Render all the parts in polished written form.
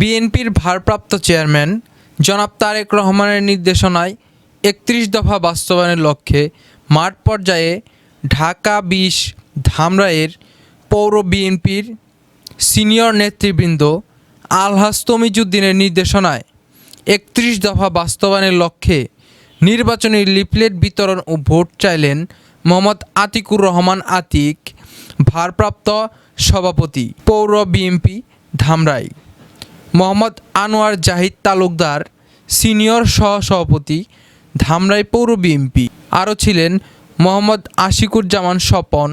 বিএনপির ভারপ্রাপ্ত চেয়ারম্যান জনাব তারেক রহমানের নির্দেশনায় ৩১ দফা বাস্তবায়নের লক্ষ্যে মাঠ পর্যায়ে ঢাকা ২০ ধামরাইয়ের পৌর বিএনপির সিনিয়র নেতৃবৃন্দ আলহাজ তমিজউদ্দিনের নির্দেশনায় ৩১ দফা বাস্তবায়নের লক্ষ্যে নির্বাচনী লিফলেট বিতরণ ও ভোট চাইলেন মোহাম্মদ আতিকুর রহমান আতিক, ভারপ্রাপ্ত সভাপতি, পৌর বিএনপি ধামরাই, মোহাম্মদ আনোয়ার জাহিদ তালুকদার, সিনিয়র সহসভাপতি, ধামরাই পৌর বিএনপি। আরও ছিলেন মোহাম্মদ আশিকুজ্জামান স্বপন,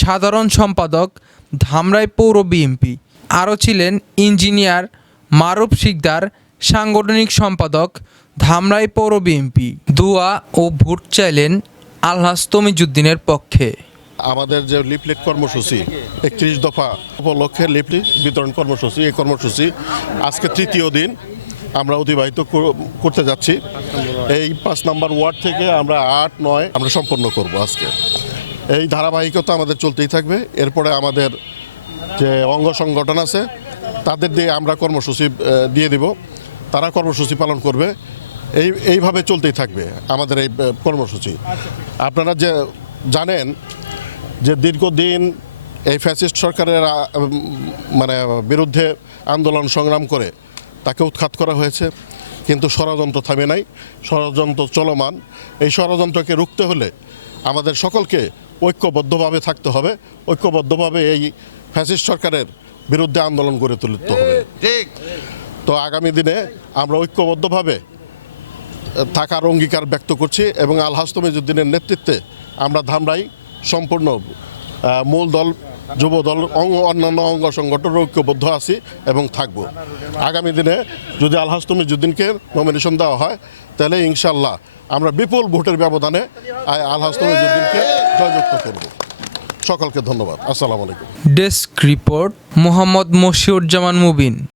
সাধারণ সম্পাদক, ধামরাই পৌর বিএনপি। আরও ছিলেন ইঞ্জিনিয়ার মারুফ শিকদার, সাংগঠনিক সম্পাদক, ধামরাই পৌর বিএনপি। দোয়া ও ভোট চাইলেন আলহাজ তমিজউদ্দিনের পক্ষে। আমাদের যে লিফলেট কর্মসূচি ৩১ দফা উপলক্ষে লিফলেট বিতরণ কর্মসূচি, এই কর্মসূচি আজকে তৃতীয় দিন আমরা অতিবাহিত করতে যাচ্ছি। এই ৫ নম্বর ওয়ার্ড থেকে আমরা ৮, ৯ আমরা সম্পন্ন করব আজকে। এই ধারাবাহিকতা আমাদের চলতেই থাকবে। এরপরে আমাদের যে অঙ্গ সংগঠন আছে তাদের দিয়ে আমরা কর্মসূচি দিয়ে দিব, তারা কর্মসূচি পালন করবে। এইভাবে চলতেই থাকবে আমাদের এই কর্মসূচি। আপনারা যে জানেন যে দীর্ঘদিন এই ফ্যাসিস্ট সরকারের বিরুদ্ধে আন্দোলন সংগ্রাম করে তাকে উৎখাত করা হয়েছে, কিন্তু ষড়যন্ত্র থামে নাই, ষড়যন্ত্র চলমান। এই ষড়যন্ত্রকে রুখতে হলে আমাদের সকলকে ঐক্যবদ্ধভাবে থাকতে হবে, ঐক্যবদ্ধভাবে এই ফ্যাসিস্ট সরকারের বিরুদ্ধে আন্দোলন গড়ে তুলতে হবে। তো আগামী দিনে আমরা ঐক্যবদ্ধভাবে থাকার অঙ্গীকার ব্যক্ত করছি এবং আলহাজ তমিজউদ্দিনের নেতৃত্বে আমরা ধামরাই সম্পূর্ণ মূল দল, যুব দল, অন্যান্য অঙ্গ সংগঠন ঐক্যবদ্ধ আছি এবং থাকব। আগামী দিনে যদি আলহাজ তমিজউদ্দিনকে নমিনেশন দেওয়া হয় তাহলে ইনশাল্লাহ আমরা বিপুল ভোটের ব্যবধানে আলহাজ তমিজউদ্দিনকে জয়যুক্ত করব। সকলকে ধন্যবাদ। আসসালামু আলাইকুম। Desk report Mohammad Moshiuzzaman Mubin.